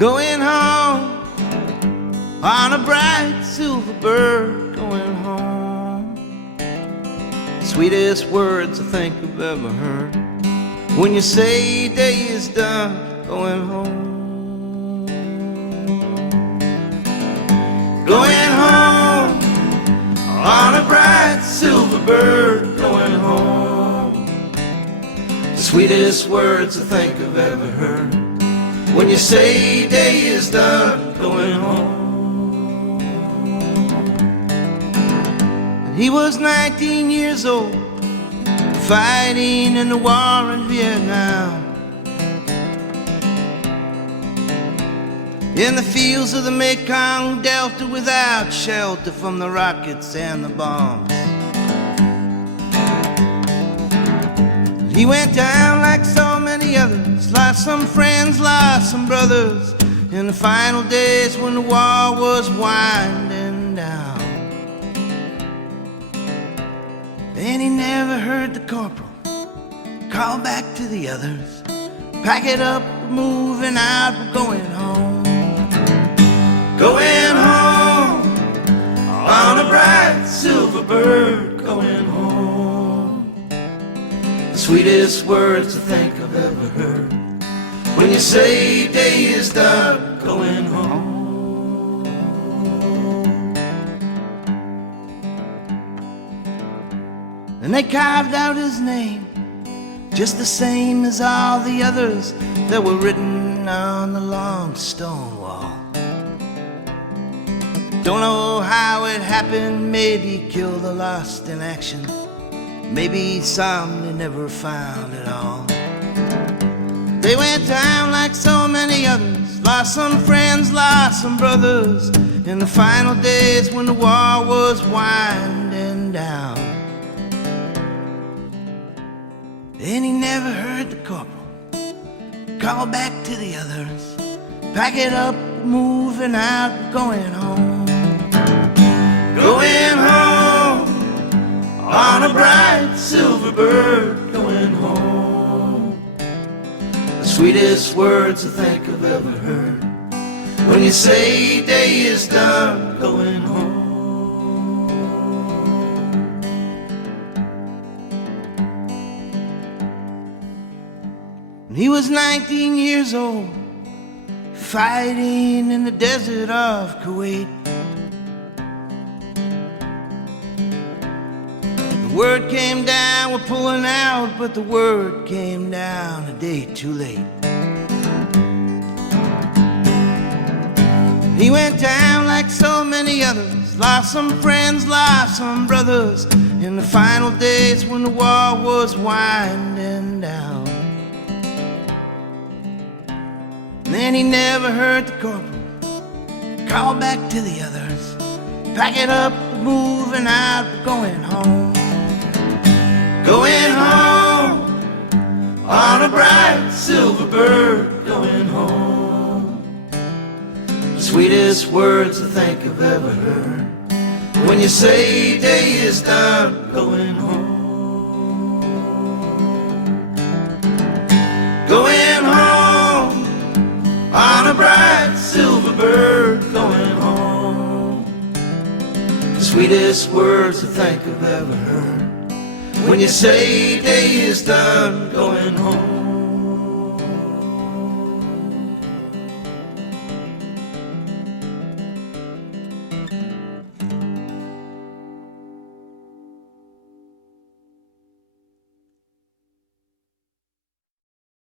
going home on a bright silver bird, going home. Sweetest words I think I've ever heard, when you say day is done, going home. Going home on a bright silver bird, going home. The sweetest words I think I've ever heard, when you say day is done, going home. And he was 19 years old, fighting in the war in Vietnam. In the fields of the Mekong Delta, without shelter from the rockets and the bombs. He went down like so many others, lost some friends, lost some brothers, in the final days when the war was winding down. And he never heard the corporal call back to the others, pack it up, we're moving out, we're going home. Going home on a bright silver bird, going home. The sweetest words I think I've ever heard, when you say day is done, going home. And they carved out his name, just the same as all the others that were written on the long stone wall. Don't know how it happened, maybe killed or lost in action, maybe some they never found at all. They went down like so many others, lost some friends, lost some brothers, in the final days when the war was winding down. And he never heard the corporal call back to the others, pack it up, moving out, going home. Going home on a bright silver bird, going home. The sweetest words I think I've ever heard, when you say day is done, going home. And he was 19 years old, fighting in the desert of Kuwait. The word came down, we're pulling out, but the word came down a day too late. He went down like so many others, lost some friends, lost some brothers, in the final days when the war was winding down. And then he never heard the corporal call back to the others, pack it up, moving out, going home. Going home on a bright silver bird, going home. The sweetest words I think I've ever heard, when you say day is done, going home. Going home on a bright silver bird, going home. The sweetest words I think I've ever heard, when you say day is done, going